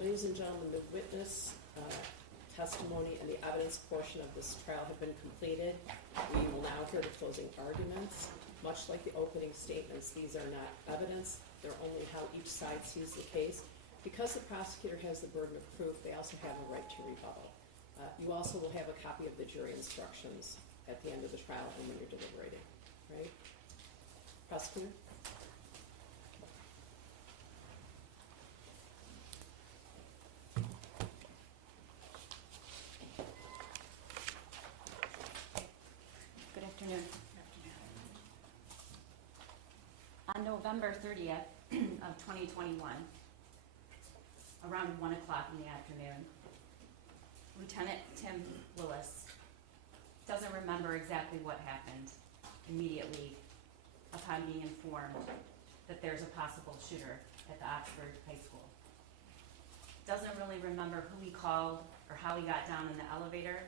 Ladies and gentlemen, the witness testimony and the evidence portion of this trial have been completed. We will now hear the closing arguments. Much like the opening statements, these are not evidence. They're only how each side sees the case. Because the prosecutor has the burden of proof, they also have a right to rebuttal. You also will have a copy of the jury instructions at the end of the trial and when you're deliberating, right? Prosecutor? Good afternoon. On November 30th of 2021, around 1 o'clock in the afternoon, Lieutenant Tim Willis doesn't remember exactly what happened immediately upon being informed that there's a possible shooter at the Oxford High School. Doesn't really remember who he called or how he got down in the elevator,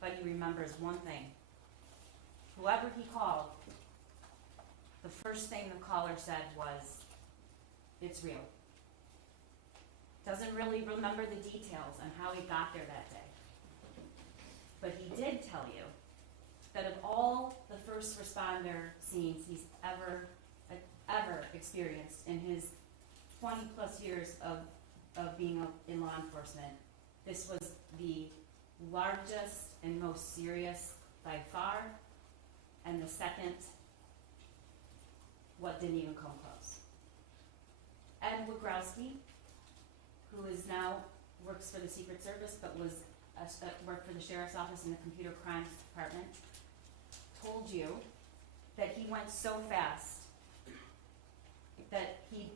but he remembers one thing. Whoever he called, the first thing the caller said was, "It's real." Doesn't really remember the details on how he got there that day. But he did tell you that of all the first responder scenes he's ever experienced in his 20 plus years of being in law enforcement, this was the largest and most serious by far, and the second, what didn't even come close. Ed Wagrowski, who is now works for the Secret Service but was worked for the Sheriff's Office in the Computer Crimes Department, told you that he went so fast that he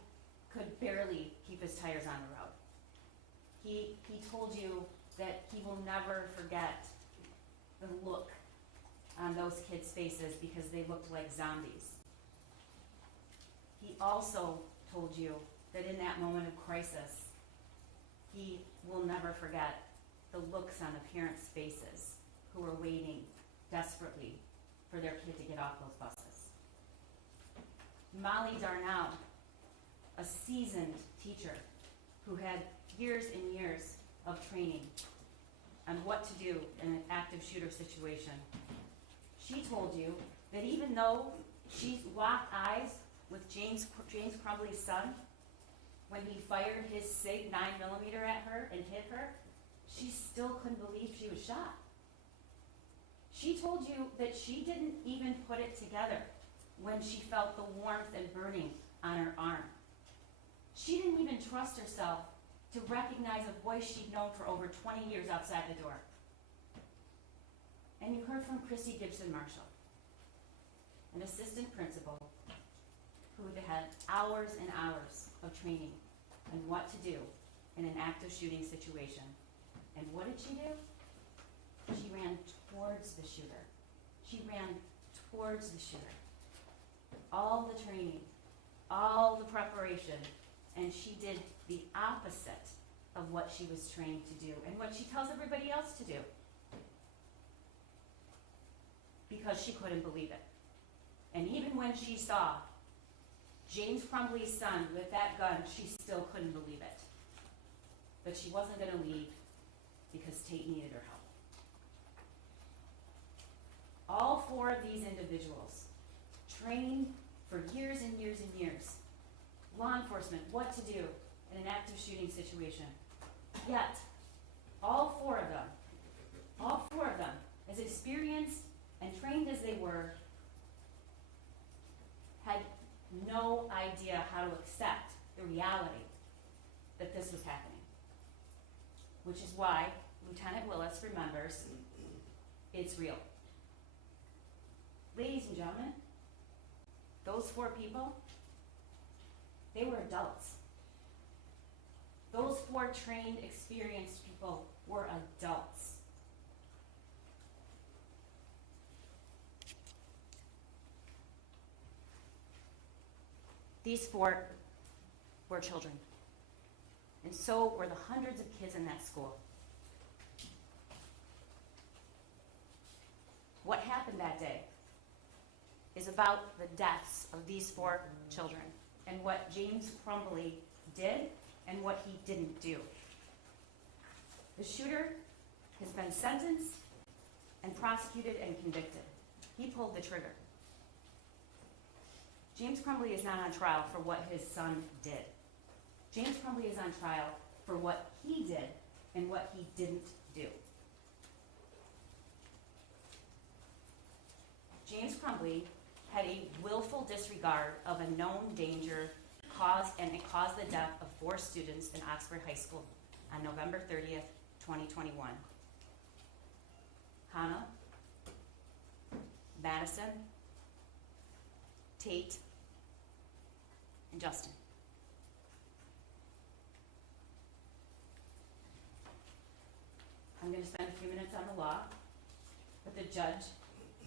could barely keep his tires on the road. He told you that he will never forget the look on those kids' faces because they looked like zombies. He also told you that in that moment of crisis, he will never forget the looks on the parents' faces who were waiting desperately for their kid to get off those buses. Molly Darnell, a seasoned teacher who had years and years of training on what to do in an active shooter situation, she told you that even though she locked eyes with James Crumbley's son when he fired his SIG 9mm at her and hit her, she still couldn't believe she was shot. She told you that she didn't even put it together when she felt the warmth and burning on her arm. She didn't even trust herself to recognize a voice she'd known for over 20 years outside the door. And you heard from Chrissy Gibson Marshall, an assistant principal who had hours and hours of training on what to do in an active shooting situation. And what did she do? She ran towards the shooter. She ran towards the shooter. All the training, all the preparation, and she did the opposite of what she was trained to do and what she tells everybody else to do. Because she couldn't believe it. And even when she saw James Crumbley's son with that gun, she still couldn't believe it. But she wasn't going to leave because Tate needed her help. All four of these individuals trained for years and years and years. Law enforcement, what to do in an active shooting situation. Yet, all four of them, as experienced and trained as they were, had no idea how to accept the reality that this was happening. Which is why Lieutenant Willis remembers it's real. Ladies and gentlemen, those four people, they were adults. Those four trained, experienced people were adults. These four were children. And so were the hundreds of kids in that school. What happened that day is about the deaths of these four children and what James Crumbley did and what he didn't do. The shooter has been sentenced and prosecuted and convicted. He pulled the trigger. James Crumbley is not on trial for what his son did. James Crumbley is on trial for what he did and what he didn't do. James Crumbley had a willful disregard of a known danger and it caused the death of 4 students in Oxford High School on November 30th, 2021. Hannah, Madison, Tate, and Justin. I'm going to spend a few minutes on the law, but the judge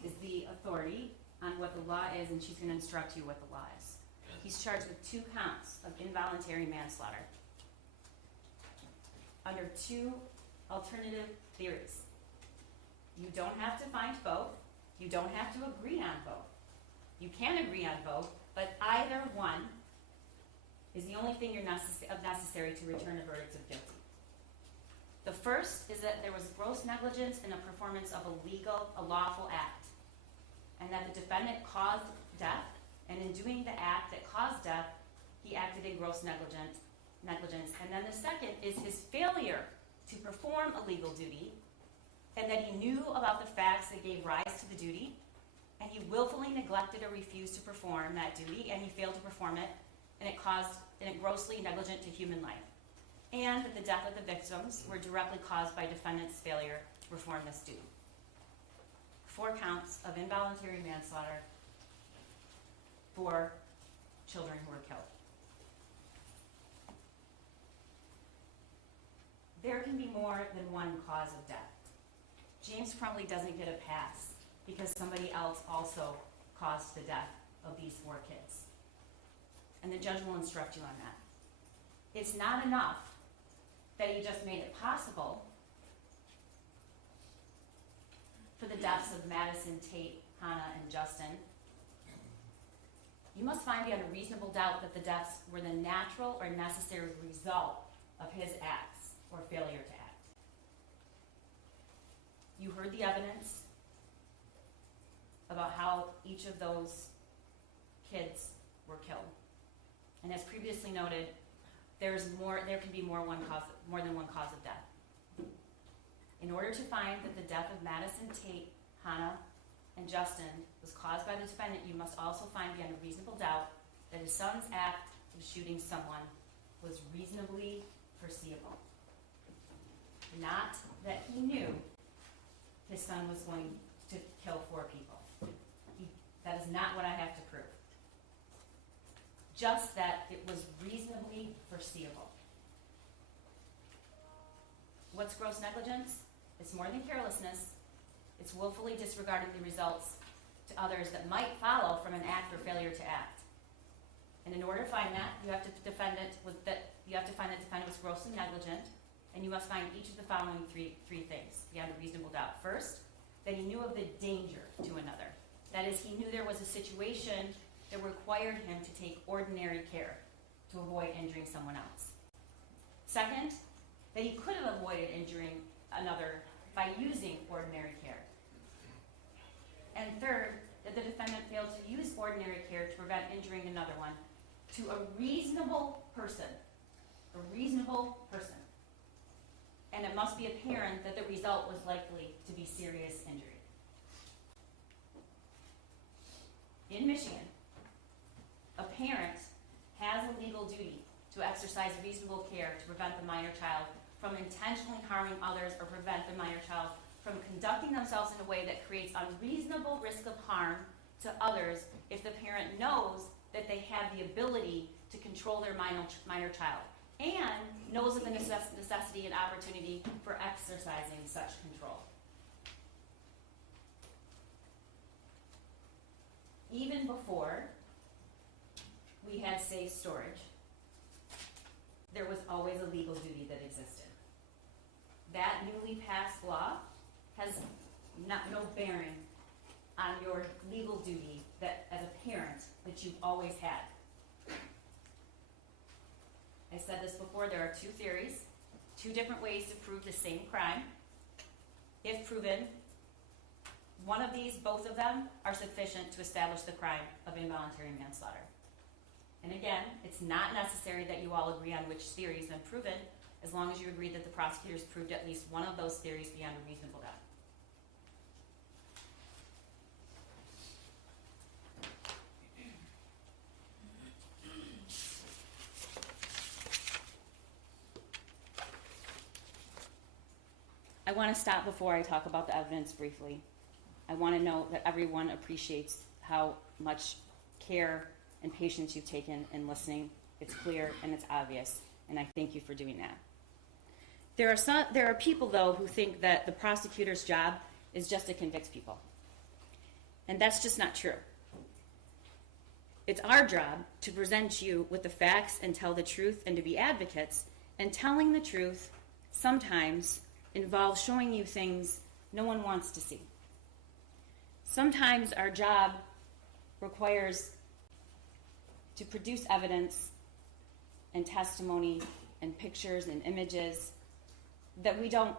is the authority on what the law is, and she's going to instruct you what the law is. He's charged with 2 counts of involuntary manslaughter under 2 alternative theories. You don't have to find both. You don't have to agree on both. You can agree on both, but either one is the only thing necessary to return a verdict of guilty. The first is that there was gross negligence in the performance of a lawful act, and that the defendant caused death, and in doing the act that caused death, he acted in gross negligence. And then the second is his failure to perform a legal duty, and that he knew about the facts that gave rise to the duty, and he willfully neglected or refused to perform that duty, and he failed to perform it, and it grossly negligent to human life. And that the death of the victims were directly caused by defendant's failure to perform this duty. 4 counts of involuntary manslaughter for children who were killed. There can be more than one cause of death. James Crumbley doesn't get a pass because somebody else also caused the death of these 4 kids. And the judge will instruct you on that. It's not enough that he just made it possible for the deaths of Madison, Tate, Hannah, and Justin. You must find beyond a reasonable doubt that the deaths were the natural or necessary result of his acts or failure to act. You heard the evidence about how each of those kids were killed. And as previously noted, there can be more than one cause of death. In order to find that the death of Madison, Tate, Hannah, and Justin was caused by the defendant, you must also find beyond a reasonable doubt that his son's act of shooting someone was reasonably foreseeable. Not that he knew his son was going to kill 4 people. That is not what I have to prove. Just that it was reasonably foreseeable. What's gross negligence? It's more than carelessness. It's willfully disregarding the results to others that might follow from an act or failure to act. And in order to find that, you have to find that the defendant was grossly negligent, and you must find each of the following three things beyond a reasonable doubt. First, that he knew of the danger to another. That is, he knew there was a situation that required him to take ordinary care to avoid injuring someone else. Second, that he could have avoided injuring another by using ordinary care. And third, that the defendant failed to use ordinary care to prevent injuring another one to a reasonable person. A reasonable person. And it must be apparent that the result was likely to be serious injury. In Michigan, a parent has a legal duty to exercise reasonable care to prevent the minor child from intentionally harming others or prevent the minor child from conducting themselves in a way that creates unreasonable risk of harm to others if the parent knows that they have the ability to control their minor child and knows of the necessity and opportunity for exercising such control. Even before we had safe storage, there was always a legal duty that existed. That newly passed law has no bearing on your legal duty that, as a parent, that you've always had. I said this before, there are 2 theories, two different ways to prove the same crime. If proven, one of these, both of them, are sufficient to establish the crime of involuntary manslaughter. And again, it's not necessary that you all agree on which theory is then proven, as long as you agree that the prosecutors proved at least one of those theories beyond a reasonable doubt. I want to stop before I talk about the evidence briefly. I want to note that everyone appreciates how much care and patience you've taken in listening. It's clear and it's obvious, and I thank you for doing that. There are people, though, who think that the prosecutor's job is just to convict people. And that's just not true. It's our job to present you with the facts and tell the truth and to be advocates, and telling the truth sometimes involves showing you things no one wants to see. Sometimes our job requires to produce evidence and testimony and pictures and images that we don't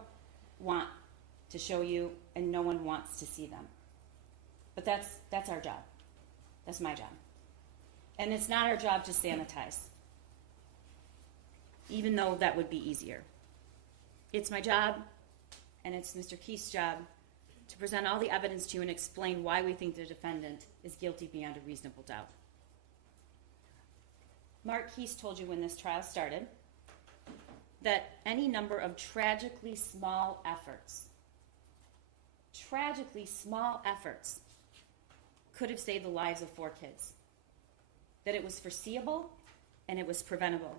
want to show you and no one wants to see them. But that's our job. That's my job. And it's not our job to sanitize, even though that would be easier. It's my job, and it's Mr. Keith's job, to present all the evidence to you and explain why we think the defendant is guilty beyond a reasonable doubt. Mark Keith told you when this trial started that any number of tragically small efforts could have saved the lives of 4 kids. That it was foreseeable and it was preventable.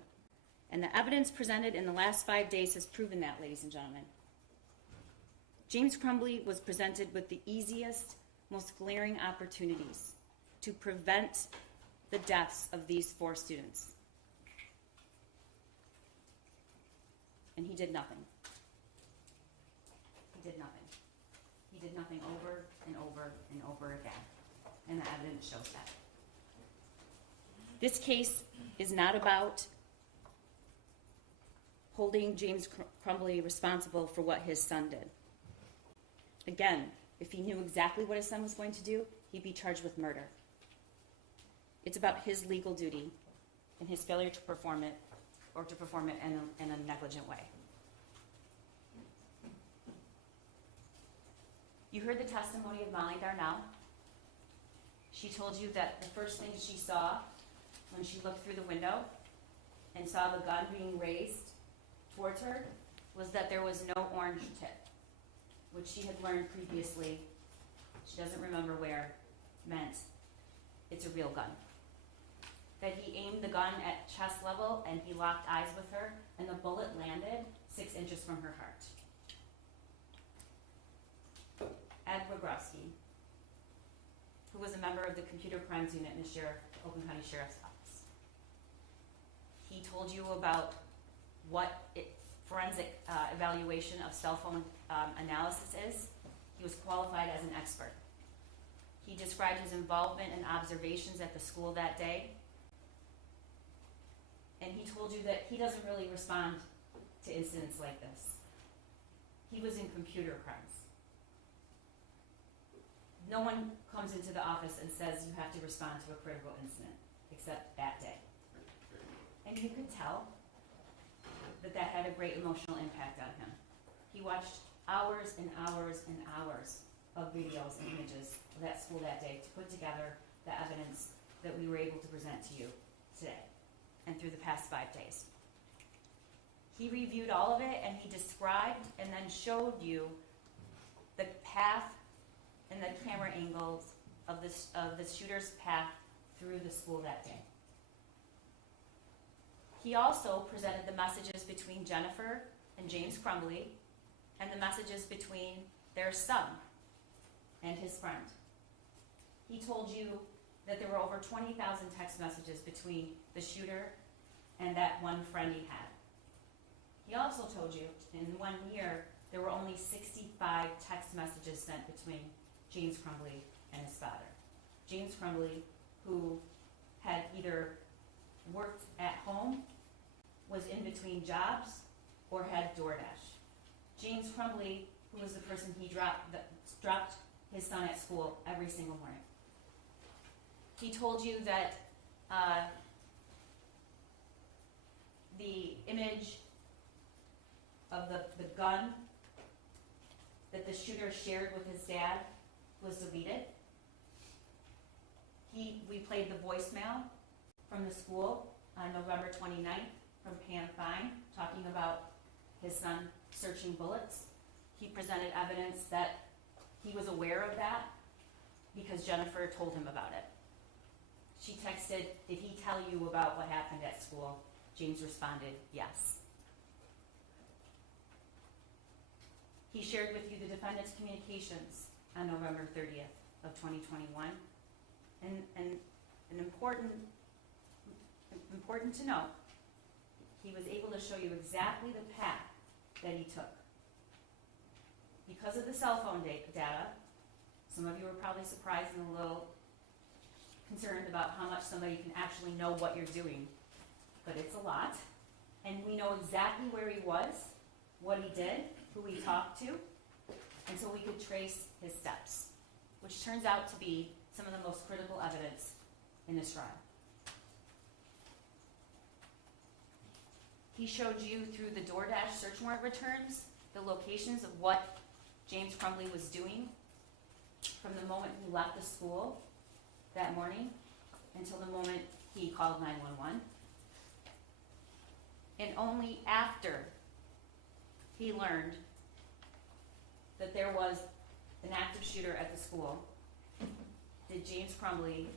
And the evidence presented in the last 5 days has proven that, ladies and gentlemen. James Crumbley was presented with the easiest, most glaring opportunities to prevent the deaths of these 4 students. And he did nothing. He did nothing. He did nothing over and over and over again. And the evidence shows that. This case is not about holding James Crumbley responsible for what his son did. Again, if he knew exactly what his son was going to do, he'd be charged with murder. It's about his legal duty and his failure to perform it, or to perform it in a negligent way. You heard the testimony of Molly Darnell. She told you that the first thing she saw when she looked through the window and saw the gun being raised towards her was that there was no orange tip, which she had learned previously, she doesn't remember where, meant it's a real gun. That he aimed the gun at chest level and he locked eyes with her, and the bullet landed 6 inches from her heart. Ed Wagrowski, who was a member of the Computer Crimes Unit in the Oakland County Sheriff's Office. He told you about what forensic evaluation of cell phone analysis is. He was qualified as an expert. He described his involvement and observations at the school that day. And he told you that he doesn't really respond to incidents like this. He was in computer crimes. No one comes into the office and says you have to respond to a critical incident, except that day. And you could tell that had a great emotional impact on him. He watched hours and hours and hours of videos and images of that school that day to put together the evidence that we were able to present to you today and through the past 5 days. He reviewed all of it, and he described and then showed you the path and the camera angles of the shooter's path through the school that day. He also presented the messages between Jennifer and James Crumbley and the messages between their son and his friend. He told you that there were over 20,000 text messages between the shooter and that one friend he had. He also told you in 1 year there were only 65 text messages sent between James Crumbley and his father. James Crumbley, who had either worked at home, was in between jobs, or had DoorDash. James Crumbley, who was the person he dropped his son at school every single morning. He told you that the image of the gun that the shooter shared with his dad was deleted. We played the voicemail from the school on November 29th from Pam Fine, talking about his son searching bullets. He presented evidence that he was aware of that because Jennifer told him about it. She texted, "Did he tell you about what happened at school?" James responded, "Yes." He shared with you the defendant's communications on November 30th of 2021. And important to note, he was able to show you exactly the path that he took. Because of the cell phone data, some of you were probably surprised and a little concerned about how much somebody can actually know what you're doing, but it's a lot. And we know exactly where he was, what he did, who he talked to, and so we could trace his steps, which turns out to be some of the most critical evidence in this trial. He showed you through the DoorDash search warrant returns the locations of what James Crumbley was doing from the moment he left the school that morning until the moment he called 911. And only after he learned that there was an active shooter at the school did James Crumbley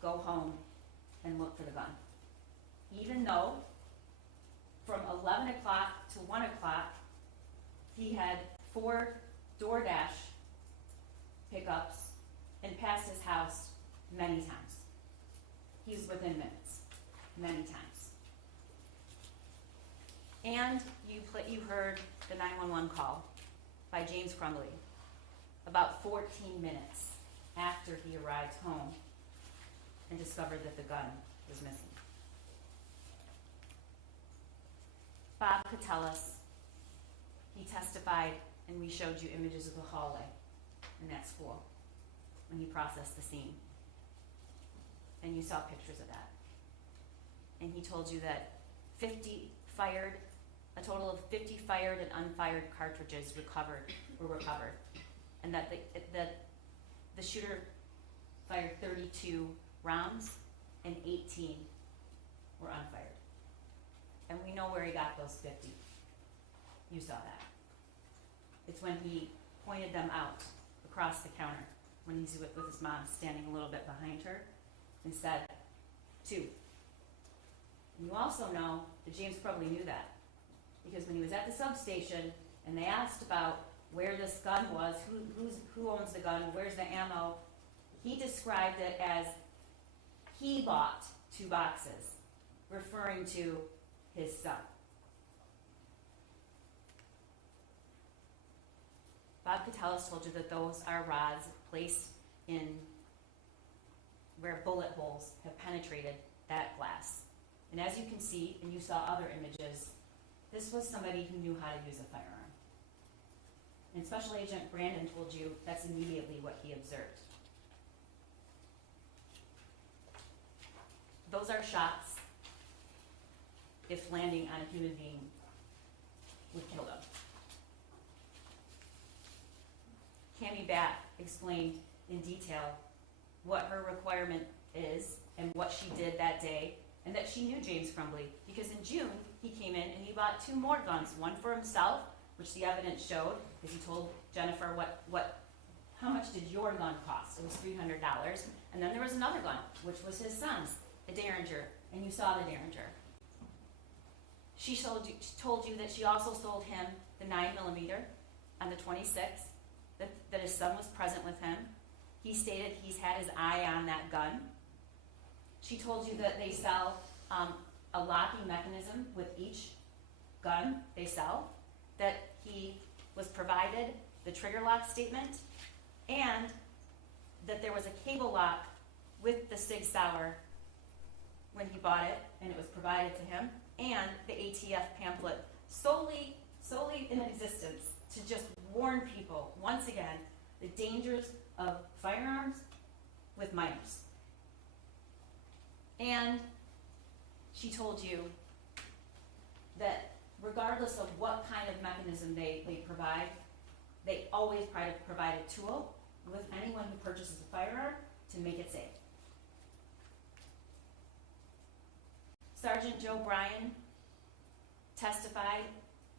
go home and look for the gun. Even though from 11 o'clock to 1 o'clock, he had 4 DoorDash pickups and passed his house many times. He was within minutes, many times. And you heard the 911 call by James Crumbley about 14 minutes after he arrived home and discovered that the gun was missing. Bob could tell us, he testified, and we showed you images of the hallway in that school when he processed the scene. And you saw pictures of that. And he told you that a total of 50 fired and unfired cartridges were recovered. And that the shooter fired 32 rounds and 18 were unfired. And we know where he got those 50. You saw that. It's when he pointed them out across the counter when he's with his mom standing a little bit behind her and said, 2. And you also know that James probably knew that because when he was at the substation and they asked about where this gun was, who owns the gun, where's the ammo, he described it as he bought 2 boxes, referring to his son. Bob Catellis told you that those are rods placed in where bullet holes have penetrated that glass. And as you can see, and you saw other images, this was somebody who knew how to use a firearm. And Special Agent Brandon told you that's immediately what he observed. Those are shots, if landing on a human being, would kill them. Cammie Batt explained in detail what her requirement is and what she did that day, and that she knew James Crumbley because in June he came in and he bought 2 more guns, one for himself, which the evidence showed, because he told Jennifer how much did your gun cost? It was $300, and then there was another gun, which was his son's, a Derringer, and you saw the Derringer. She told you that she also sold him the 9mm on the 26th, that his son was present with him. He stated he's had his eye on that gun. She told you that they sell a locking mechanism with each gun they sell, that he was provided the trigger lock statement, and that there was a cable lock with the Sig Sauer when he bought it, and it was provided to him, and the ATF pamphlet solely in existence to warn people, once again, the dangers of firearms with minors. And she told you that regardless of what kind of mechanism they provide, they always provide a tool with anyone who purchases a firearm to make it safe. Sergeant Joe Bryan testified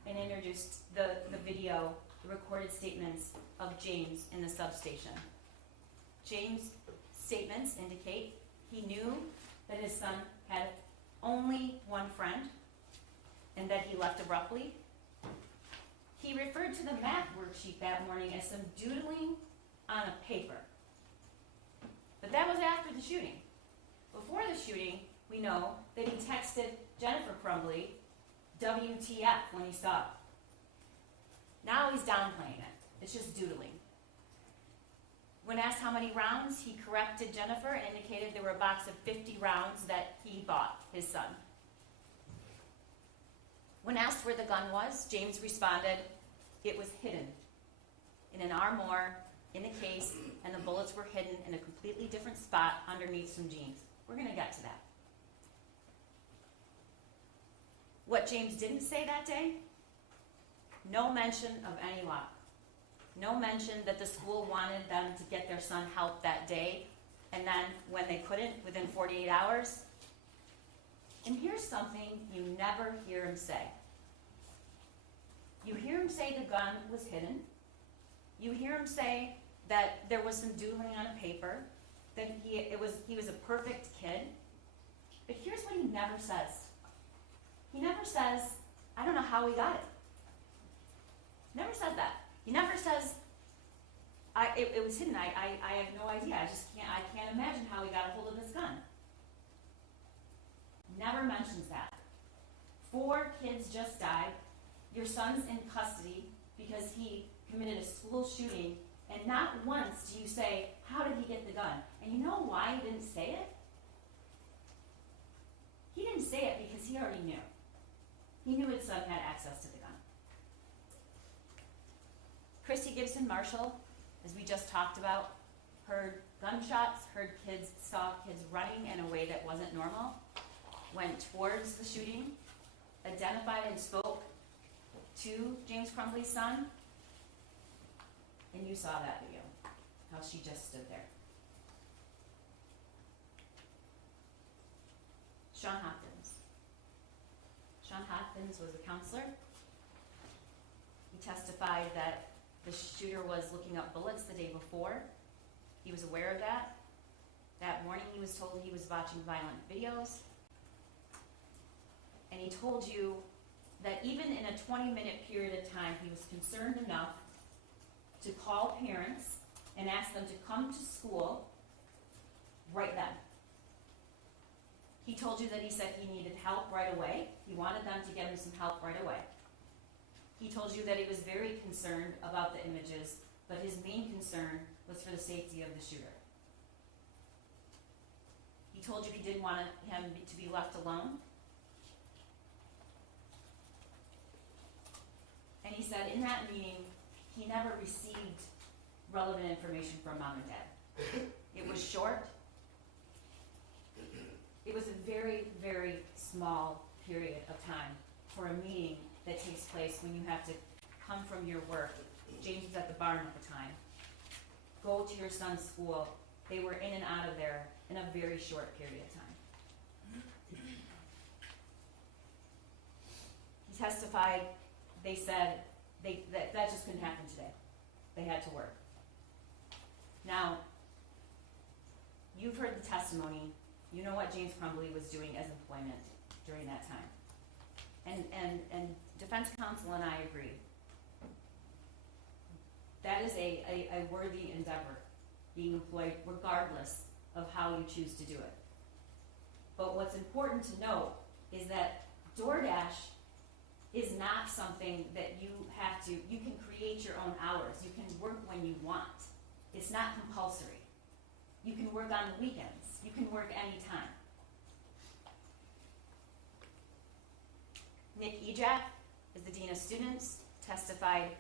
and introduced the video, the recorded statements of James in the substation. James' statements indicate he knew that his son had only one friend and that he left abruptly. He referred to the math worksheet that morning as some doodling on a paper. But that was after the shooting. Before the shooting, we know that he texted Jennifer Crumbley WTF when he saw it. Now he's downplaying it. It's just doodling. When asked how many rounds, he corrected Jennifer and indicated there were a box of 50 rounds that he bought his son. When asked where the gun was, James responded, it was hidden in an armoire, in a case, and the bullets were hidden in a completely different spot underneath some jeans. We're going to get to that. What James didn't say that day, no mention of any lock. No mention that the school wanted them to get their son help that day, and then when they couldn't, within 48 hours. And here's something you never hear him say. You hear him say the gun was hidden. You hear him say that there was some doodling on a paper, that he was a perfect kid. But here's what he never says. He never says, I don't know how he got it. Never said that. He never says, it was hidden. I have no idea. I can't imagine how he got a hold of this gun. Never mentions that. 4 kids just died. Your son's in custody because he committed a school shooting, and not once do you say, how did he get the gun? And you know why he didn't say it? He didn't say it because he already knew. He knew his son had access to the gun. Christy Gibson Marshall, as we just talked about, heard gunshots, saw kids running in a way that wasn't normal, went towards the shooting, identified and spoke to James Crumbley's son, and you saw that video, how she just stood there. Sean Hopkins. Sean Hopkins was a counselor. He testified that the shooter was looking up bullets the day before. He was aware of that. That morning he was told he was watching violent videos. And he told you that even in a 20-minute period of time, he was concerned enough to call parents and ask them to come to school right then. He told you that he said he needed help right away. He wanted them to get him some help right away. He told you that he was very concerned about the images, but his main concern was for the safety of the shooter. He told you he didn't want him to be left alone. And he said in that meeting, he never received relevant information from mom and dad. It was short. It was a very, very small period of time for a meeting that takes place when you have to come from your work. James was at the barn at the time. Go to your son's school. They were in and out of there in a very short period of time. He testified, they said that just couldn't happen today. They had to work. Now, you've heard the testimony. You know what James Crumbley was doing as employment during that time. And defense counsel and I agree. That is a worthy endeavor, being employed regardless of how you choose to do it. But what's important to note is that DoorDash is not something that you can create your own hours. You can work when you want. It's not compulsory. You can work on the weekends. You can work anytime. Nick Ejak, as the Dean of Students, testified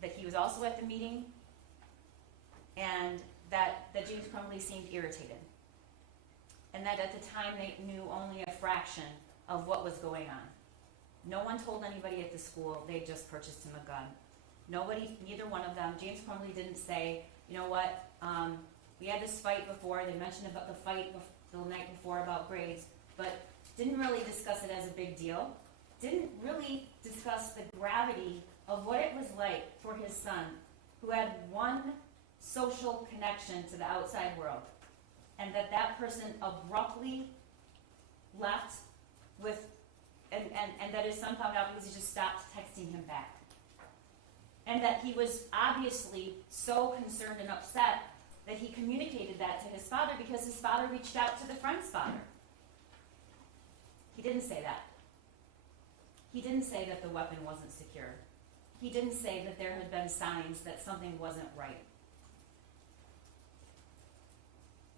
that he was also at the meeting, and that James Crumbley seemed irritated. And that at the time they knew only a fraction of what was going on. No one told anybody at the school they just purchased him a gun. Neither one of them, James Crumbley didn't say, you know what, we had this fight before, they mentioned about the fight the night before about grades, but didn't really discuss it as a big deal. Didn't really discuss the gravity of what it was like for his son, who had one social connection to the outside world, and that person abruptly left with, and that his son found out because he just stopped texting him back. And that he was obviously so concerned and upset that he communicated that to his father because his father reached out to the friend's father. He didn't say that. He didn't say that the weapon wasn't secure. He didn't say that there had been signs that something wasn't right.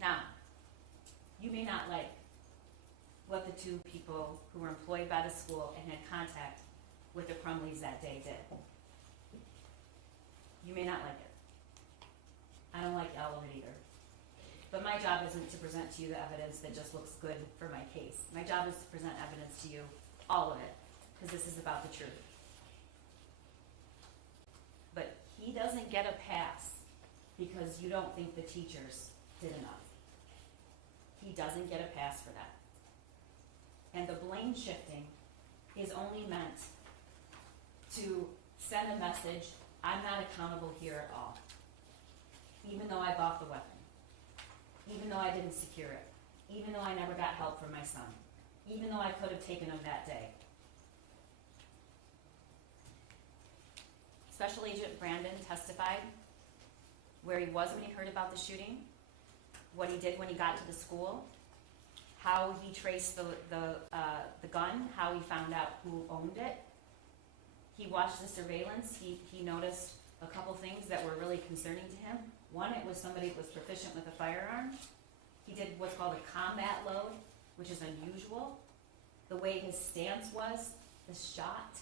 Now, you may not like what the two people who were employed by the school and had contact with the Crumbleys that day did. You may not like it. I don't like all of it either. But my job isn't to present to you the evidence that just looks good for my case. My job is to present evidence to you, all of it, because this is about the truth. But he doesn't get a pass because you don't think the teachers did enough. He doesn't get a pass for that. And the blame shifting is only meant to send a message, I'm not accountable here at all. Even though I bought the weapon. Even though I didn't secure it. Even though I never got help from my son. Even though I could have taken him that day. Special Agent Brandon testified where he was when he heard about the shooting, what he did when he got to the school, how he traced the gun, how he found out who owned it. He watched the surveillance. He noticed a couple things that were really concerning to him. One, it was somebody who was proficient with a firearm. He did what's called a combat load, which is unusual. The way his stance was, the shot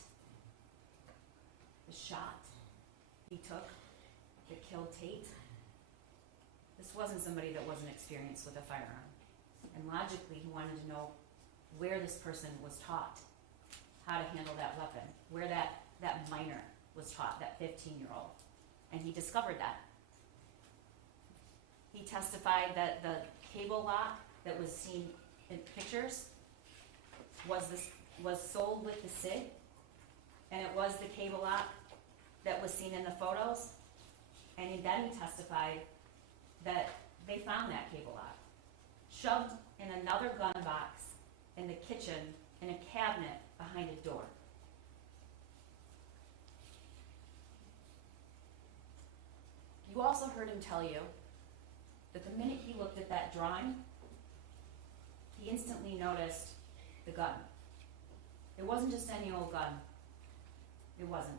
he took that killed Tate. This wasn't somebody that wasn't experienced with a firearm. And logically, he wanted to know where this person was taught how to handle that weapon, where that minor was taught, that 15-year-old. And he discovered that. He testified that the cable lock that was seen in pictures was sold with the SIG, and it was the cable lock that was seen in the photos. And then he testified that they found that cable lock shoved in another gun box in the kitchen in a cabinet behind a door. You also heard him tell you that the minute he looked at that drawing, he instantly noticed the gun. It wasn't just any old gun. It wasn't.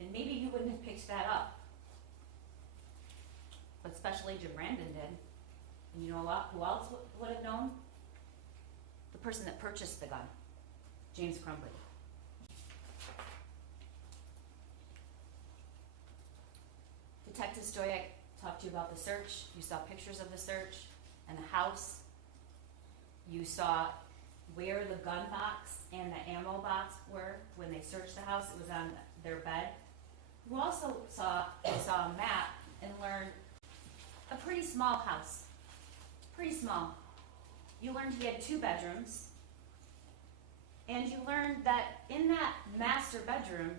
And maybe you wouldn't have picked that up. But Special Agent Brandon did. And you know who else would have known? The person that purchased the gun, James Crumbley. Detective Stoyak talked to you about the search. You saw pictures of the search and the house. You saw where the gun box and the ammo box were when they searched the house. It was on their bed. You also saw a map and learned a pretty small house. Pretty small. You learned he had 2 bedrooms. And you learned that in that master bedroom,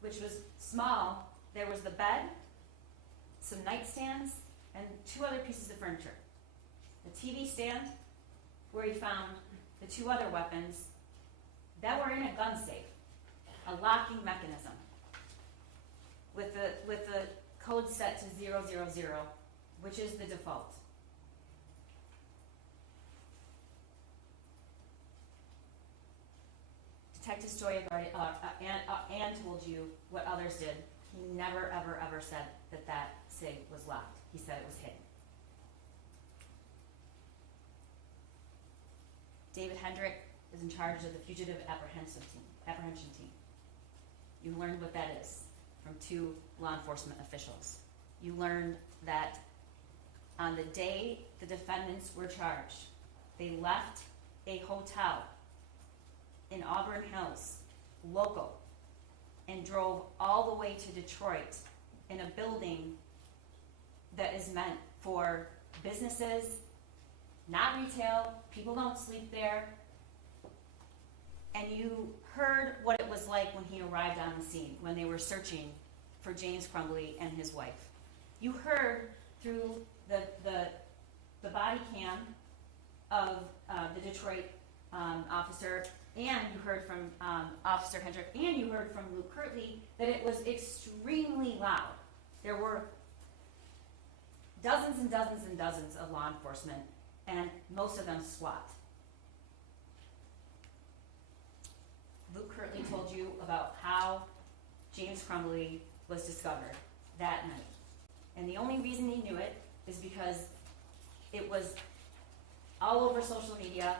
which was small, there was the bed, some nightstands, and 2 other pieces of furniture. The TV stand, where he found the 2 other weapons that were in a gun safe, a locking mechanism, with the code set to 000, which is the default. Detective Stoyak Ann told you what others did. He never, ever, ever said that SIG was locked. He said it was hidden. David Hendrick is in charge of the Fugitive Apprehension Team. You learned what that is. from 2 law enforcement officials. You learned that on the day the defendants were charged, they left a hotel in Auburn Hills, local, and drove all the way to Detroit in a building that is meant for businesses, not retail. People don't sleep there. And you heard what it was like when he arrived on the scene, when they were searching for James Crumbley and his wife. You heard through the body cam of the Detroit officer, and you heard from Officer Hendrick, and you heard from Luke Kirtley that it was extremely loud. There were dozens and dozens and dozens of law enforcement, and most of them SWAT. Luke Kirtley told you about how James Crumbley was discovered that night. And the only reason he knew it is because it was all over social media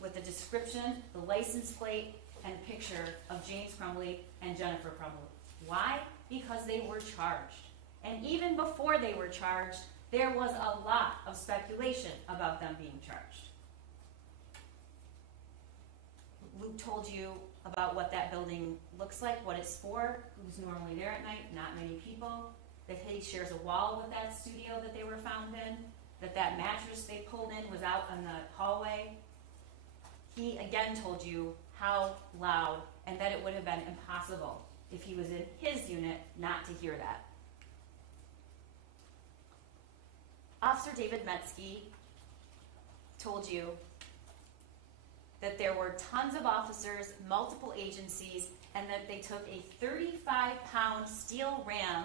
with the description, the license plate, and picture of James Crumbley and Jennifer Crumbley. Why? Because they were charged. And even before they were charged, there was a lot of speculation about them being charged. Luke told you about what that building looks like, what it's for, who's normally there at night, not many people, that he shares a wall with that studio that they were found in, that mattress they pulled in was out in the hallway. He again told you how loud, and that it would have been impossible if he was in his unit not to hear that. Officer David Metzke told you that there were tons of officers, multiple agencies, and that they took a 35-pound steel ram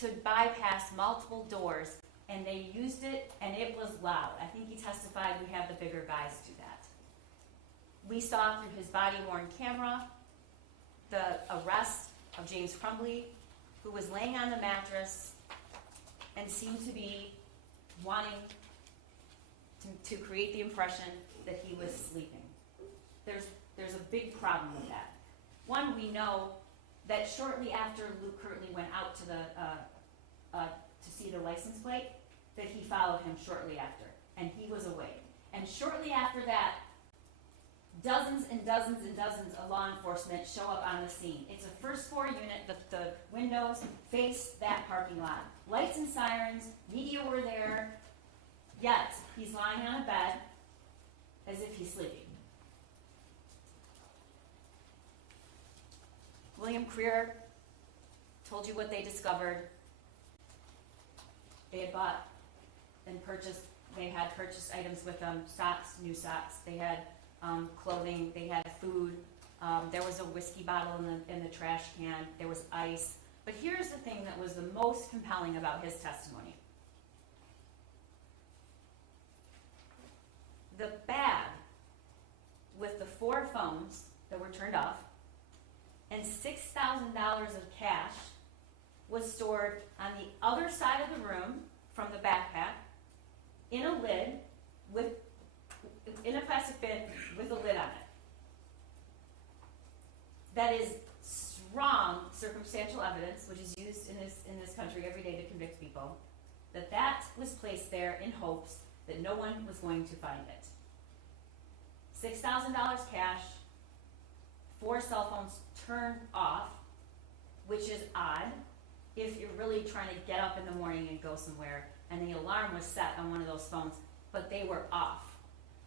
to bypass multiple doors, and they used it, and it was loud. I think he testified we have the bigger guys do that. We saw through his body-worn camera the arrest of James Crumbley, who was laying on the mattress and seemed to be wanting to create the impression that he was sleeping. There's a big problem with that. One, we know that shortly after Luke Kirtley went out to to see the license plate, that he followed him shortly after, and he was awake. And shortly after that, dozens and dozens and dozens of law enforcement show up on the scene. It's a first floor unit. The windows face that parking lot. Lights and sirens, media were there, yet he's lying on a bed as if he's sleeping. William Creer told you what they discovered. They had bought and purchased, they had purchased items with them, socks, new socks. They had clothing, they had food. There was a whiskey bottle in the trash can. There was ice. But here's the thing that was the most compelling about his testimony. The bag with the 4 phones that were turned off and $6,000 of cash was stored on the other side of the room from the backpack in a lid in a plastic bin with a lid on it. That is strong circumstantial evidence, which is used in this country every day to convict people, that was placed there in hopes that no one was going to find it. $6,000 cash, 4 cell phones turned off, which is odd if you're really trying to get up in the morning and go somewhere, and the alarm was set on one of those phones, but they were off.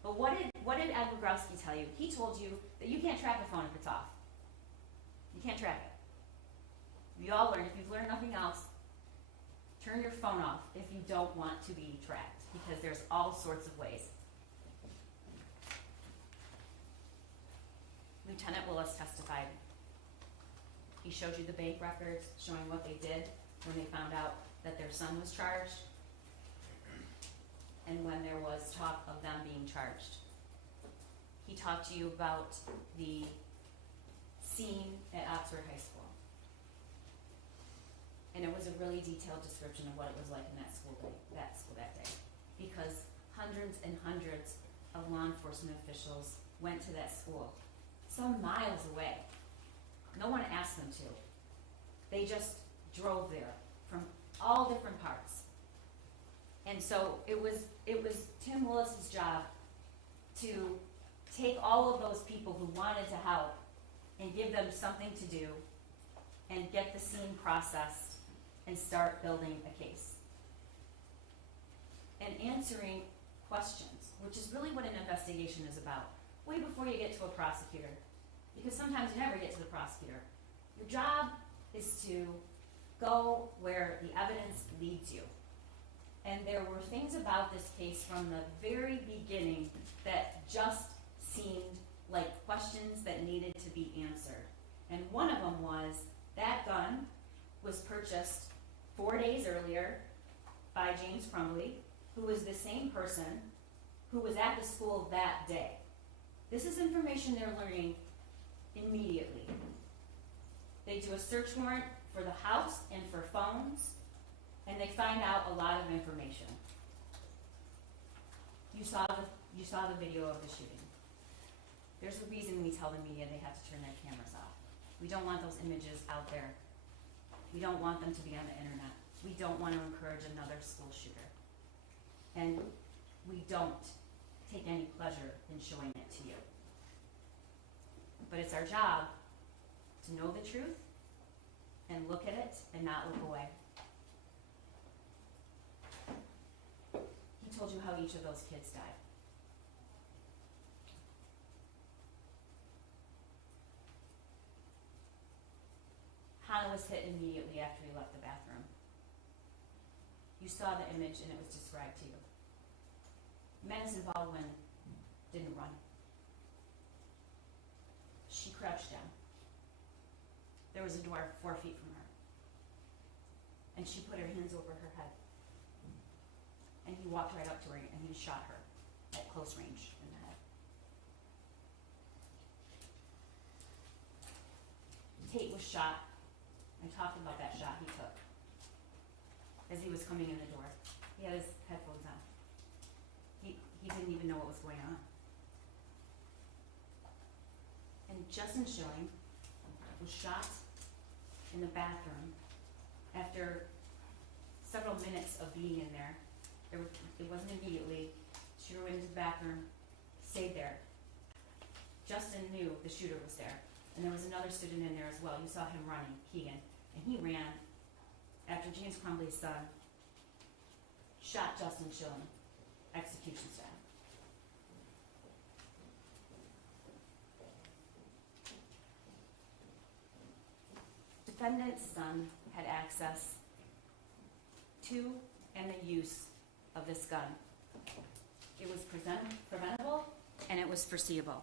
But what did Ed Wogrowski tell you? He told you that you can't track a phone if it's off. You can't track it. You all learned, if you've learned nothing else, turn your phone off if you don't want to be tracked, because there's all sorts of ways. Lieutenant Willis testified. He showed you the bank records showing what they did when they found out that their son was charged and when there was talk of them being charged. He talked to you about the scene at Oxford High School. And it was a really detailed description of what it was like in that school that day. Because hundreds and hundreds of law enforcement officials went to that school, some miles away. No one asked them to. They just drove there from all different parts. And so it was Tim Willis's job to take all of those people who wanted to help and give them something to do and get the scene processed and start building a case. And answering questions, which is really what an investigation is about, way before you get to a prosecutor. Because sometimes you never get to the prosecutor. Your job is to go where the evidence leads you. And there were things about this case from the very beginning that just seemed like questions that needed to be answered. And one of them was, that gun was purchased 4 days earlier by James Crumbley, who was the same person who was at the school that day. This is information they're learning immediately. They do a search warrant for the house and for phones, and they find out a lot of information. You saw the video of the shooting. There's a reason we tell the media they have to turn their cameras off. We don't want those images out there. We don't want them to be on the internet. We don't want to encourage another school shooter. And we don't take any pleasure in showing it to you. But it's our job to know the truth and look at it and not look away. He told you how each of those kids died. Hannah was hit immediately after he left the bathroom. You saw the image and it was described to you. Madison Baldwin didn't run. She crouched down. There was a door 4 feet from her. And she put her hands over her head. And he walked right up to her and he shot her at close range in the head. Tate was shot. I talked about that shot he took as he was coming in the door. He had his headphones on. He didn't even know what was going on. And Justin Schilling was shot in the bathroom after several minutes of being in there. It wasn't immediately. Shooter went into the bathroom, stayed there. Justin knew the shooter was there. And there was another student in there as well. You saw him running, Keegan. And he ran after James Crumbley's son shot Justin Schilling, execution style. Defendant's son had access to and the use of this gun. It was preventable and it was foreseeable.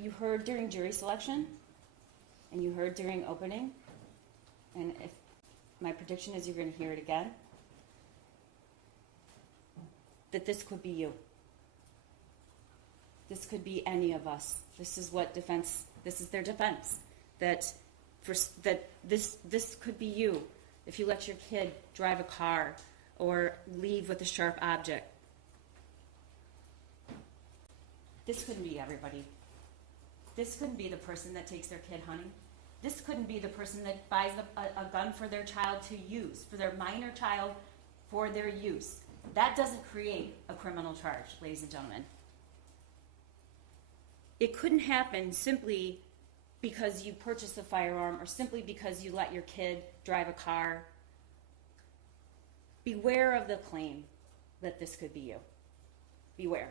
You heard during jury selection, and you heard during opening, and if my prediction is you're going to hear it again, that this could be you. This could be any of us. This is their defense, that this could be you if you let your kid drive a car or leave with a sharp object. This couldn't be everybody. This couldn't be the person that takes their kid hunting. This couldn't be the person that buys a gun for their child to use, for their minor child, for their use. That doesn't create a criminal charge, ladies and gentlemen. It couldn't happen simply because you purchased a firearm or simply because you let your kid drive a car. Beware of the claim that this could be you. Beware.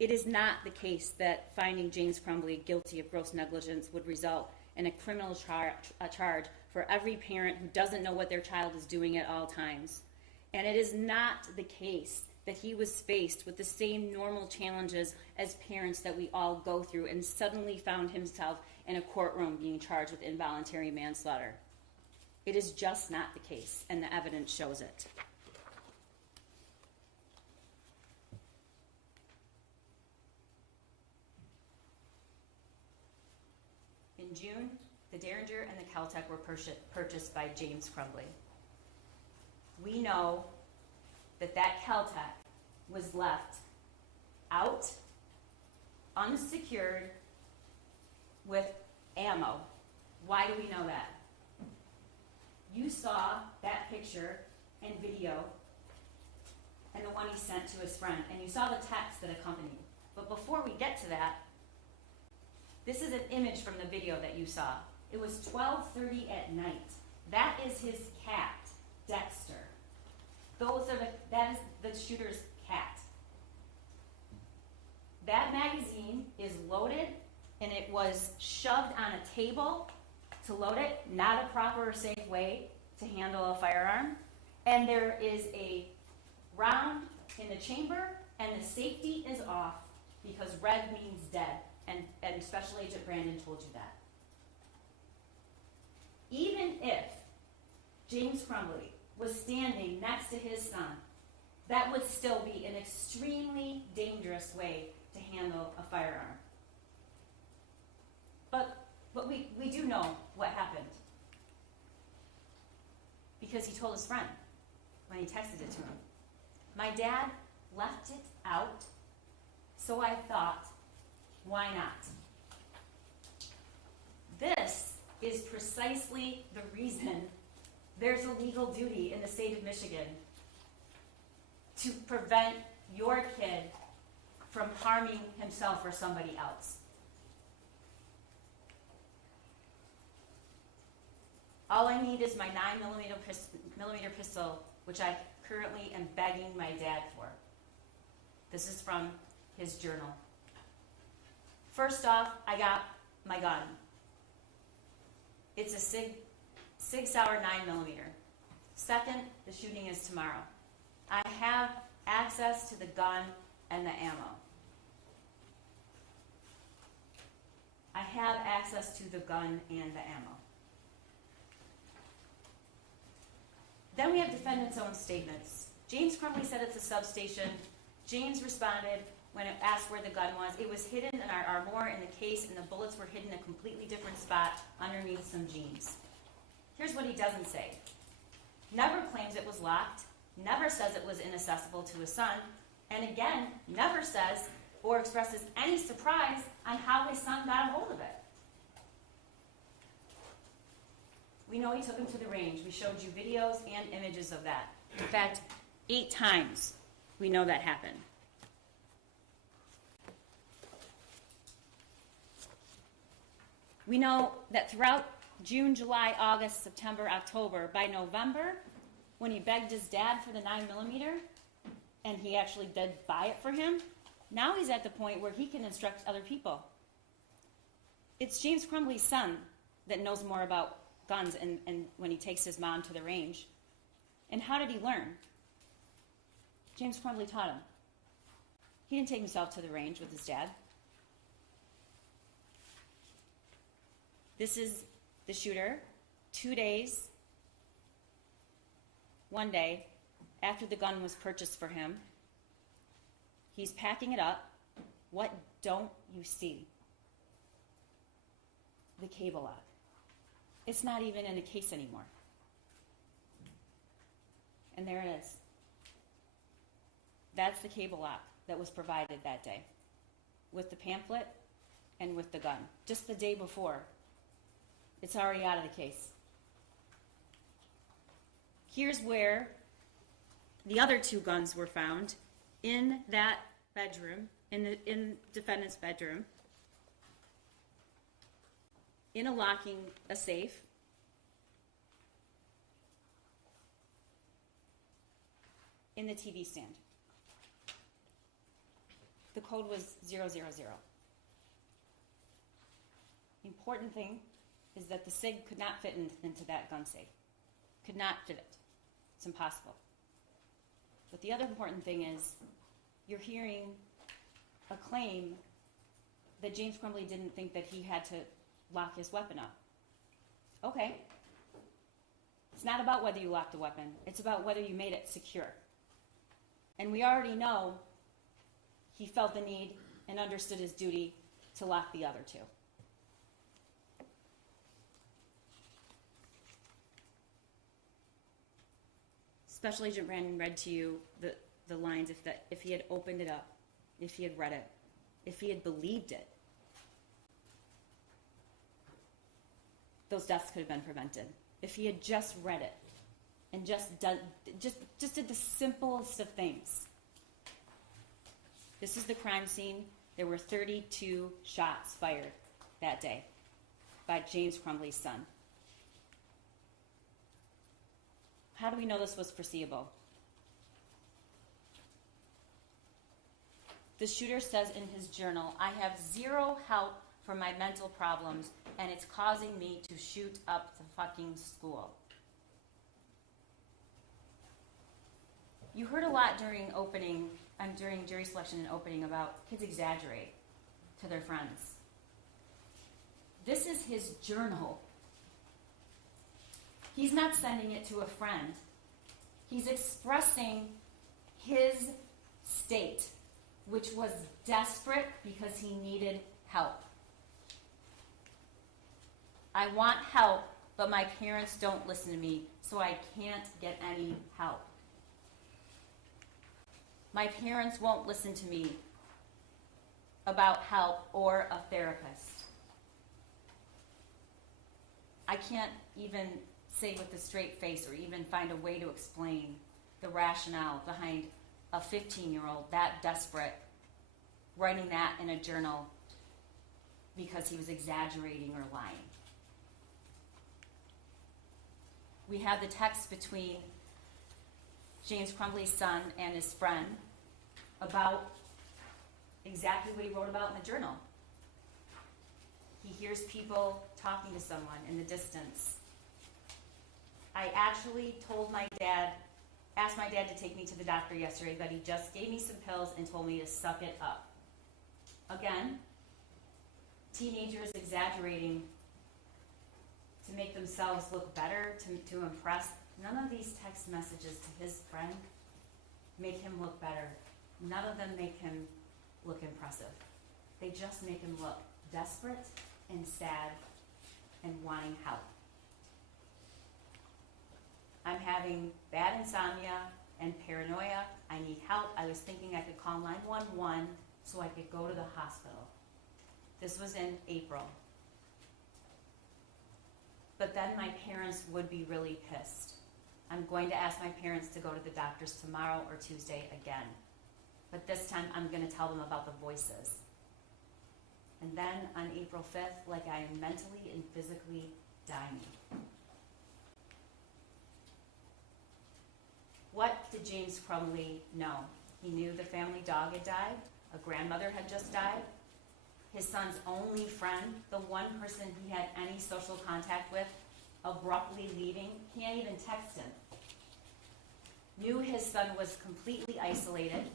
It is not the case that finding James Crumbley guilty of gross negligence would result in a criminal charge for every parent who doesn't know what their child is doing at all times. And it is not the case that he was faced with the same normal challenges as parents that we all go through and suddenly found himself in a courtroom being charged with involuntary manslaughter. It is just not the case, and the evidence shows it. In June, the Derringer and the Caltech were purchased by James Crumbley. We know that that Caltech was left out, unsecured, with ammo. Why do we know that? You saw that picture and video and the one he sent to his friend, and you saw the text that accompanied. But before we get to that, this is an image from the video that you saw. It was 12:30 at night. That is his cat, Dexter. That is the shooter's cat. That magazine is loaded, and it was shoved on a table to load it, not a proper or safe way to handle a firearm. And there is a round in the chamber, and the safety is off because red means dead, and Special Agent Brandon told you that. Even if James Crumbley was standing next to his son, that would still be an extremely dangerous way to handle a firearm. But we do know what happened, because he told his friend when he texted it to him. My dad left it out, so I thought, why not? This is precisely the reason there's a legal duty in the state of Michigan to prevent your kid from harming himself or somebody else. All I need is my 9mm pistol, which I currently am begging my dad for. This is from his journal. First off, I got my gun. It's a Sig Sauer 9mm. Second, the shooting is tomorrow. I have access to the gun and the ammo. I have access to the gun and the ammo. Then we have defendant's own statements. James Crumbley said it's a substation. James responded when it asked where the gun was. It was hidden in our armoire in the case, and the bullets were hidden in a completely different spot underneath some jeans. Here's what he doesn't say. Never claims it was locked, never says it was inaccessible to his son, and again, never says or expresses any surprise on how his son got a hold of it. We know he took him to the range. We showed you videos and images of that. In fact, 8 times we know that happened. We know that throughout June, July, August, September, October, by November, when he begged his dad for the 9mm, and he actually did buy it for him, now he's at the point where he can instruct other people. It's James Crumbley's son that knows more about guns and when he takes his mom to the range. And how did he learn? James Crumbley taught him. He didn't take himself to the range with his dad. This is the shooter 2 days, 1 day after the gun was purchased for him. He's packing it up. What don't you see? The cable lock. It's not even in a case anymore. And there it is. That's the cable lock that was provided that day, with the pamphlet and with the gun. Just the day before. It's already out of the case. Here's where the other 2 guns were found, in that bedroom, in defendant's bedroom, in a safe, in the TV stand. The code was 000. The important thing is that the SIG could not fit into that gun safe. Could not fit it. It's impossible. But the other important thing is you're hearing a claim that James Crumbley didn't think that he had to lock his weapon up. Okay. It's not about whether you locked the weapon. It's about whether you made it secure. And we already know he felt the need and understood his duty to lock the other 2. Special Agent Brandon read to you the lines, if he had opened it up, if he had read it, if he had believed it, those deaths could have been prevented. If he had just read it and just did the simplest of things. This is the crime scene. There were 32 shots fired that day by James Crumbley's son. How do we know this was foreseeable? The shooter says in his journal, "I have zero help for my mental problems, and it's causing me to shoot up the fucking school." You heard a lot during jury selection and opening about kids exaggerate to their friends. This is his journal. He's not sending it to a friend. He's expressing his state, which was desperate because he needed help. I want help, but my parents don't listen to me, so I can't get any help. My parents won't listen to me about help or a therapist. I can't even say with a straight face or even find a way to explain the rationale behind a 15-year-old that desperate writing that in a journal because he was exaggerating or lying. We have the text between James Crumbley's son and his friend about exactly what he wrote about in the journal. He hears people talking to someone in the distance. I actually asked my dad to take me to the doctor yesterday, but he just gave me some pills and told me to suck it up. Again, teenagers exaggerating to make themselves look better, to impress. None of these text messages to his friend make him look better. None of them make him look impressive. They just make him look desperate and sad and wanting help. I'm having bad insomnia and paranoia. I need help. I was thinking I could call 911 so I could go to the hospital. This was in April. But then my parents would be really pissed. I'm going to ask my parents to go to the doctors tomorrow or Tuesday again. But this time I'm going to tell them about the voices. And then on April 5th, like I am mentally and physically dying. What did James Crumbley know? He knew the family dog had died. A grandmother had just died. His son's only friend, the one person he had any social contact with, abruptly leaving, can't even text him. Knew his son was completely isolated.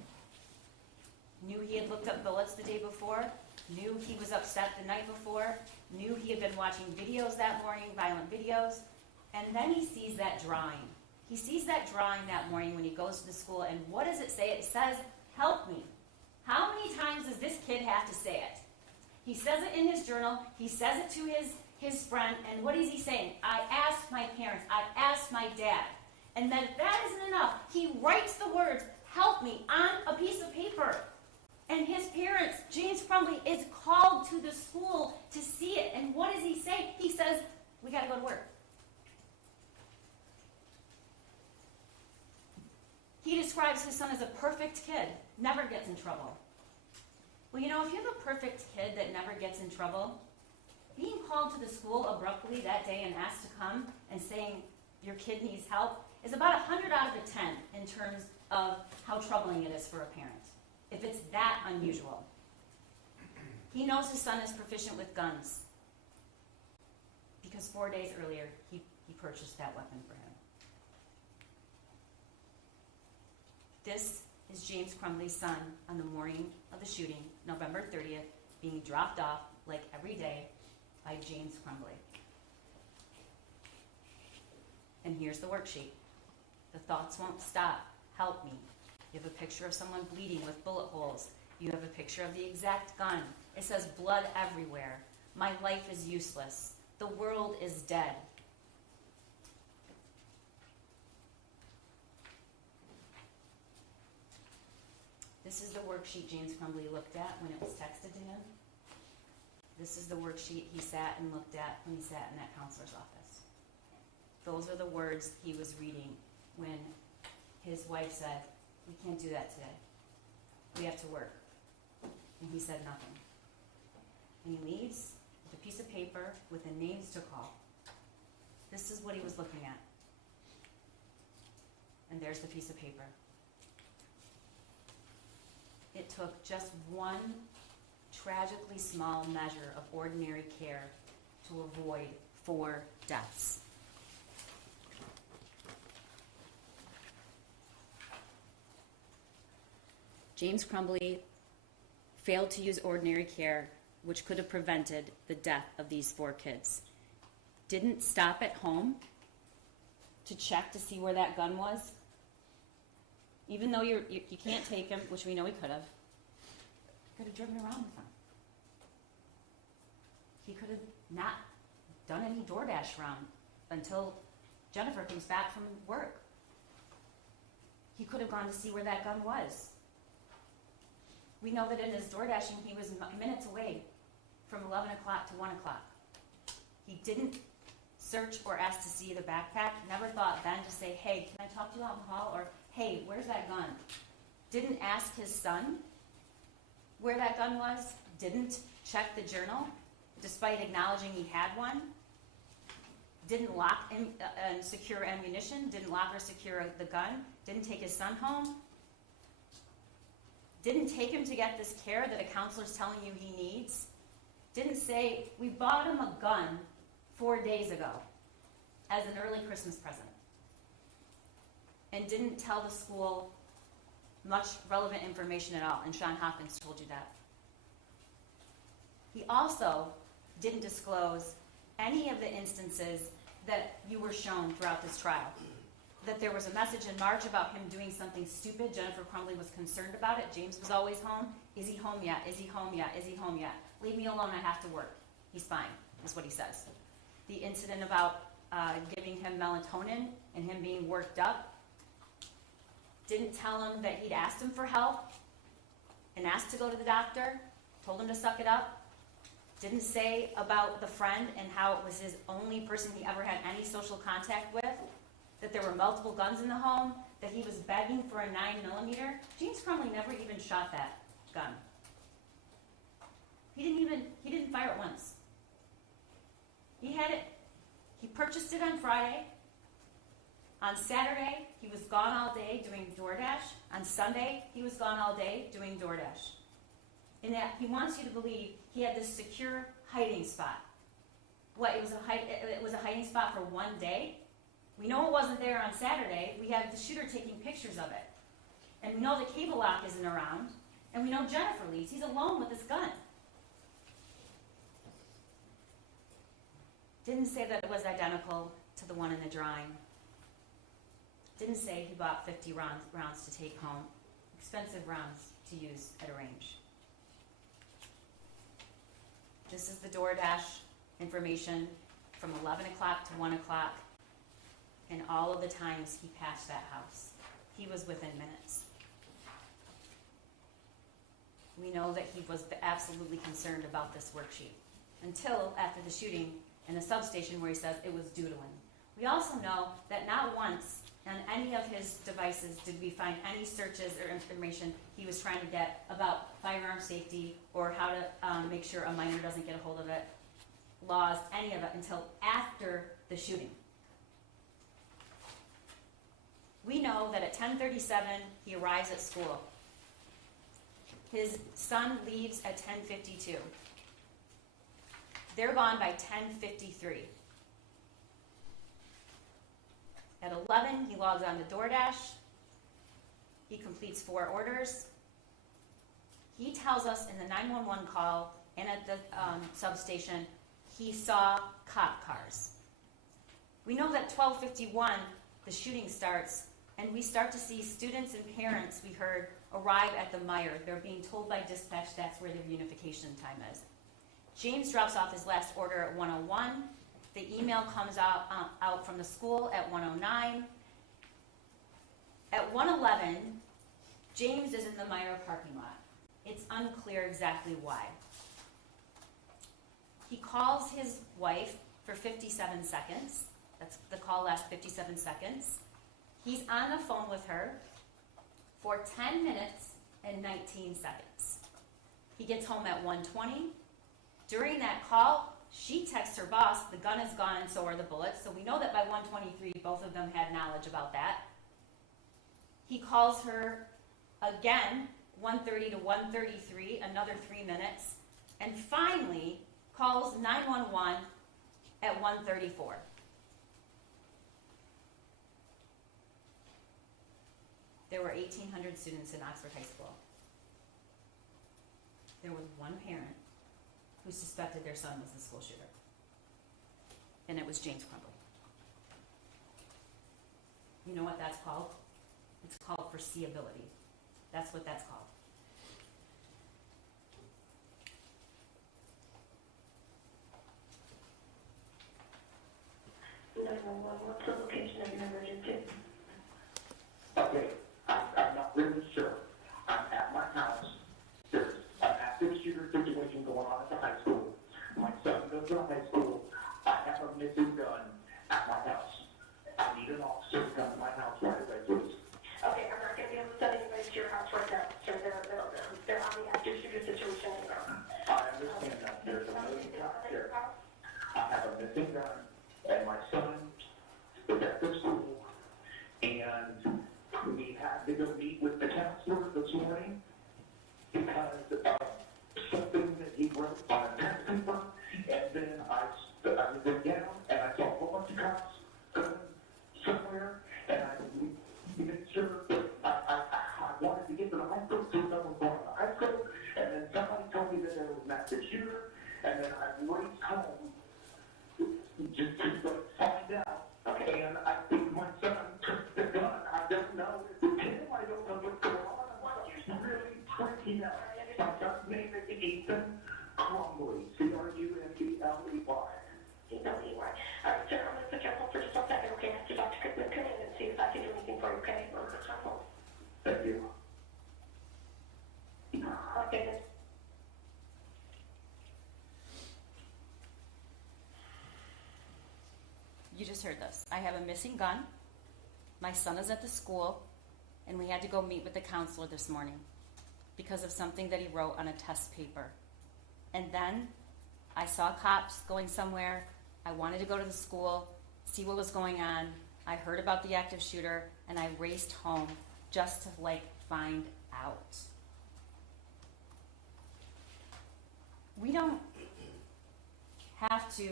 Knew he had looked up bullets the day before. Knew he was upset the night before. Knew he had been watching videos that morning, violent videos. And then he sees that drawing. He sees that drawing that morning when he goes to the school, and what does it say? It says, "Help me." How many times does this kid have to say it? He says it in his journal, he says it to his friend, and what is he saying? I asked my parents, I asked my dad. And then if that isn't enough, he writes the words, "Help me," on a piece of paper. And his parents, James Crumbley, is called to the school to see it. And what does he say? He says, "We gotta go to work." He describes his son as a perfect kid, never gets in trouble. Well, you know, if you have a perfect kid that never gets in trouble, being called to the school abruptly that day and asked to come and saying your kid needs help is about 100 out of 10 in terms of how troubling it is for a parent, if it's that unusual. He knows his son is proficient with guns because 4 days earlier he purchased that weapon for him. This is James Crumbley's son on the morning of the shooting, November 30th, being dropped off like every day by James Crumbley. And here's the worksheet. The thoughts won't stop. Help me. You have a picture of someone bleeding with bullet holes. You have a picture of the exact gun. It says blood everywhere. My life is useless. The world is dead. This is the worksheet James Crumbley looked at when it was texted to him. This is the worksheet he sat and looked at when he sat in that counselor's office. Those are the words he was reading when his wife said, "We can't do that today. We have to work." And he said nothing. And he leaves with a piece of paper with the names to call. This is what he was looking at. And there's the piece of paper. It took just one tragically small measure of ordinary care to avoid 4 deaths. James Crumbley failed to use ordinary care, which could have prevented the death of these 4 kids. Didn't stop at home to check to see where that gun was. Even though you can't take him, which we know he could have driven around with him. He could have not done any DoorDash run until Jennifer comes back from work. He could have gone to see where that gun was. We know that in his DoorDashing, he was minutes away from 11 o'clock to 1 o'clock. He didn't search or ask to see the backpack. Never thought then to say, "Hey, can I talk to you out in the hall?" Or, "Hey, where's that gun?" Didn't ask his son where that gun was. Didn't check the journal, despite acknowledging he had one. Didn't lock and secure ammunition. Didn't lock or secure the gun. Didn't take his son home. Didn't take him to get this care that a counselor's telling you he needs. Didn't say, "We bought him a gun 4 days ago as an early Christmas present." And didn't tell the school much relevant information at all. And Sean Hopkins told you that. He also didn't disclose any of the instances that you were shown throughout this trial. That there was a message in March about him doing something stupid. Jennifer Crumbley was concerned about it. James was always home. "Is he home yet? Is he home yet? Is he home yet? Leave me alone, I have to work. He's fine," is what he says. The incident about giving him melatonin and him being worked up. Didn't tell him that he'd asked him for help and asked to go to the doctor. Told him to suck it up. Didn't say about the friend and how it was his only person he ever had any social contact with. That there were multiple guns in the home, that he was begging for a 9mm. James Crumbley never even shot that gun. He didn't fire it once. He had it, he purchased it on Friday. On Saturday, he was gone all day doing DoorDash. On Sunday, he was gone all day doing DoorDash. And that he wants you to believe he had this secure hiding spot. What, it was a hiding spot for 1 day? We know it wasn't there on Saturday. We have the shooter taking pictures of it. And we know the cable lock isn't around. And we know Jennifer leaves. He's alone with this gun. Didn't say that it was identical to the one in the drawing. Didn't say he bought 50 rounds to take home. Expensive rounds to use at a range. This is the DoorDash information from 11 o'clock to 1 o'clock. And all of the times he passed that house. He was within minutes. We know that he was absolutely concerned about this worksheet until after the shooting in the substation where he says it was doodling. We also know that not once on any of his devices did we find any searches or information he was trying to get about firearm safety or how to make sure a minor doesn't get a hold of it, laws, any of it, until after the shooting. We know that at 10:37, he arrives at school. His son leaves at 10:52. They're gone by 10:53. At 11, he logs on to DoorDash. He completes 4 orders. He tells us in the 911 call and at the substation, he saw cop cars. We know that 12:51, the shooting starts, and we start to see students and parents, we heard, arrive at the Meijer. They're being told by dispatch that's where their reunification time is. James drops off his last order at 1:01. The email comes out from the school at 1:09. At 1:11, James is in the Meyer parking lot. It's unclear exactly why. He calls his wife for 57 seconds. That's the call lasts 57 seconds. He's on the phone with her for 10 minutes and 19 seconds. He gets home at 1:20. During that call, she texts her boss, the gun is gone and so are the bullets. So we know that by 1:23, both of them had knowledge about that. He calls her again, 1:30 to 1:33, another 3 minutes, and finally calls 911 at 1:34. There were 1,800 students in Oxford High School. There was one parent who suspected their son was the school shooter, and it was James Crumbley. You know what that's called? It's called foreseeability. That's what that's called. What's the location of your emergency? Okay, I'm not really sure. I'm at my house. There's an active shooter situation going on at the high school. My son goes to high school. I have a missing gun at my house. I need an officer to come to my house right away, please. Okay, I'm not going to be able to send anybody to your house right now, sir. They're on the active shooter situation right now. I understand that. There's a million cops there. I have a missing gun, and my son is at the school, and we had to go meet with the counselor this morning because of something that he wrote on a test paper, and then I went down and I saw a whole bunch of cops going somewhere, and I made sure that I wanted to get to the hospital, see if someone was going to the hospital, and then somebody told me that there was an active shooter, and then I raced home just to find out. Okay, and I think my son took the gun. I don't know. It's him. I don't know what's going on. I'm really freaking out. My son's name is Ethan Crumbley. Crumbley. You know who you are. All right, sir, I'm going to put you on hold for just a second, okay? After Dr. Cookman come in and see if I can do anything for you, okay? I'm going to put you on hold. Thank you. Okay, then. You just heard this. I have a missing gun. My son is at the school, and we had to go meet with the counselor this morning because of something that he wrote on a test paper. And then I saw cops going somewhere. I wanted to go to the school, see what was going on. I heard about the active shooter, and I raced home just to, find out. We don't have to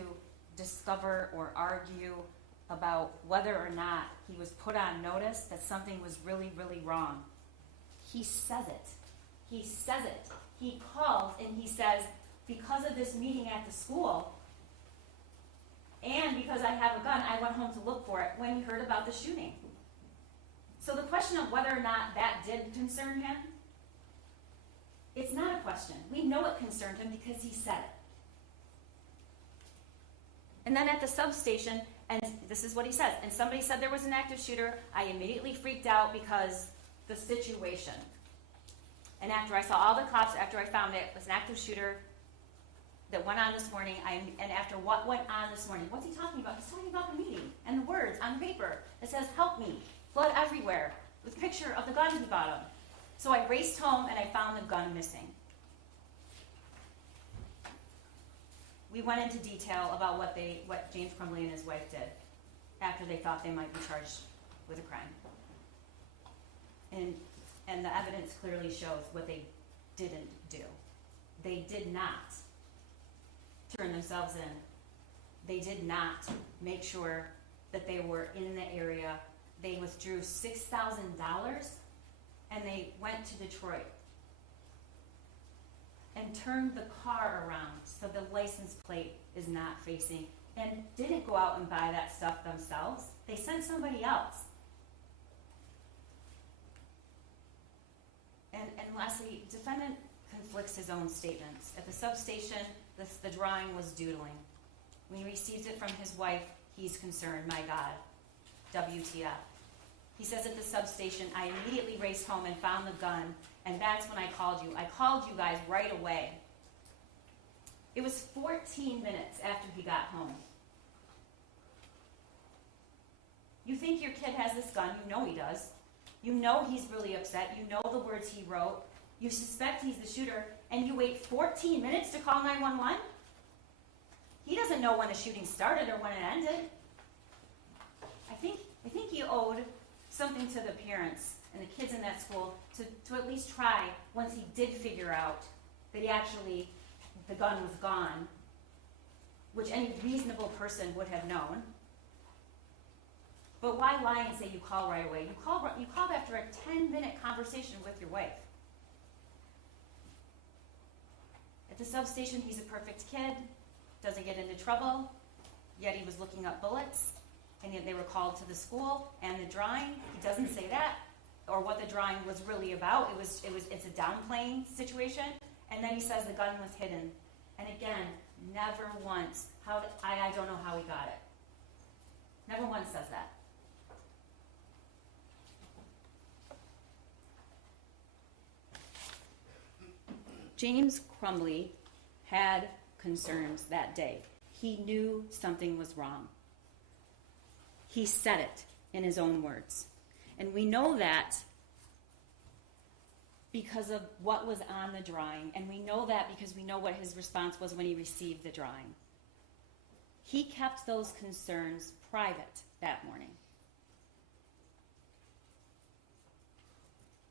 discover or argue about whether or not he was put on notice that something was really, really wrong. He says it. He says it. He calls and he says, because of this meeting at the school, and because I have a gun, I went home to look for it when he heard about the shooting. So the question of whether or not that did concern him, it's not a question. We know it concerned him because he said it. And then at the substation, and this is what he says, and somebody said there was an active shooter, I immediately freaked out because the situation. And after I saw all the cops, after I found it was an active shooter that went on this morning, and after what went on this morning, what's he talking about? He's talking about the meeting and the words on the paper that says, help me, blood everywhere, with a picture of the gun at the bottom. So I raced home and I found the gun missing. We went into detail about what James Crumbley and his wife did after they thought they might be charged with a crime. And the evidence clearly shows what they didn't do. They did not turn themselves in. They did not make sure that they were in the area. They withdrew $6,000 and they went to Detroit and turned the car around so the license plate is not facing, and didn't go out and buy that stuff themselves. They sent somebody else. And lastly, defendant conflicts his own statements. At the substation, the drawing was doodling. When he receives it from his wife, he's concerned, my God, WTF. He says at the substation, I immediately raced home and found the gun, and that's when I called you. I called you guys right away. It was 14 minutes after he got home. You think your kid has this gun, you know he does. You know he's really upset, you know the words he wrote, you suspect he's the shooter, and you wait 14 minutes to call 911? He doesn't know when a shooting started or when it ended. I think he owed something to the parents and the kids in that school to at least try, once he did figure out that the gun was gone, which any reasonable person would have known. But why lie and say you call right away? You called after a 10-minute conversation with your wife. At the substation, he's a perfect kid, doesn't get into trouble, yet he was looking up bullets, and yet they were called to the school and the drawing. He doesn't say that, or what the drawing was really about. It's a downplaying situation, and then he says the gun was hidden. And again, never once, I don't know how he got it. Never once says that. James Crumbley had concerns that day. He knew something was wrong. He said it in his own words. And we know that because of what was on the drawing, and we know that because we know what his response was when he received the drawing. He kept those concerns private that morning.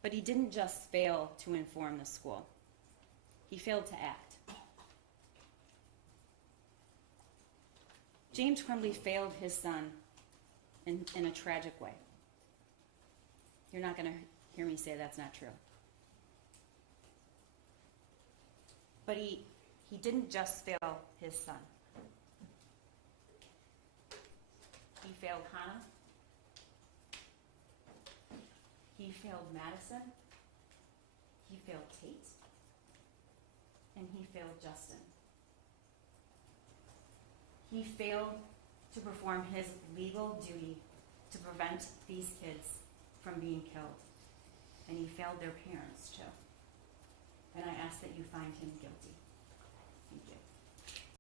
But he didn't just fail to inform the school. He failed to act. James Crumbley failed his son in a tragic way. You're not going to hear me say that's not true. But he didn't just fail his son. He failed Hannah. He failed Madison. He failed Tate. And he failed Justin. He failed to perform his legal duty to prevent these kids from being killed. And he failed their parents too. And I ask that you find him guilty. Thank you.